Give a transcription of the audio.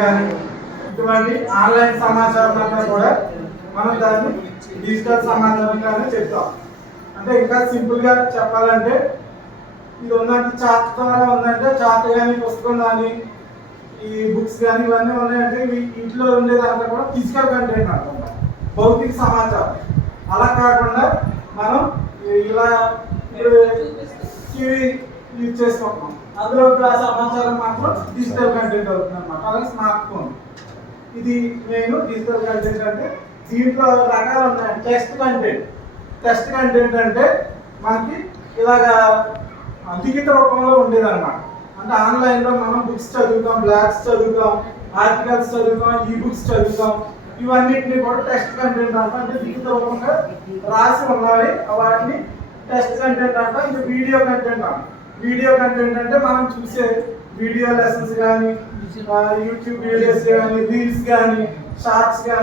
కానీ ఇటువంటి ఆన్లైన్ సమాచారం అంతా కూడా మనం దాన్ని డిజిటల్ సమాచారంగానే చెప్తాం. అంటే ఇంకా సింపుల్ గా చెప్పాలంటే ఇది ఉన్నట్టు చార్ట్ ద్వారా ఉందంటే చార్ట్ కానీ పుస్తకం కానీ ఈ బుక్స్ కానీ ఇవన్నీ ఉన్నాయంటే ఇంట్లో ఉండేదంతా కూడా ఫిజికల్ కంటెంట్ అంటాం, భౌతిక సమాచారం. అలా కాకుండా మనం ఇలా టీవీ యూజ్ చేసుకుంటున్నాం, అందులో ఇప్పుడు ఆ సమాచారం మాత్రం డిజిటల్ కంటెంట్ అవుతుంది అనమాట. అలాగే స్మార్ట్ ఫోన్, ఇది నేను డిజిటల్ కంటెంట్ అంటే దీంట్లో రకాలు ఉన్నాయి. టెక్స్ట్ కంటెంట్ అంటే మనకి ఇలాగా లిఖిత రూపంలో ఉండేదన్నమాట. అంటే ఆన్లైన్లో మనం బుక్స్ చదువుతాం, బ్లాగ్స్ చదువుతాం, ఆర్టికల్స్ చదువుతాం, ఈ బుక్స్ చదువుతాం, ఇవన్నిటిని కూడా టెక్స్ట్ కంటెంట్ అంటాం. అంటే లిఖిత రూపంగా రాసి ఉన్నవి వాటిని టెక్స్ట్ కంటెంట్ అంటాం. ఇంకా వీడియో కంటెంట్ అంటాం. వీడియో కంటెంట్ అంటే మనం చూసే వీడియో లెసన్స్ కానీ, యూట్యూబ్ వీడియోస్ కానీ, రీల్స్ కానీ, షార్ట్స్ కానీ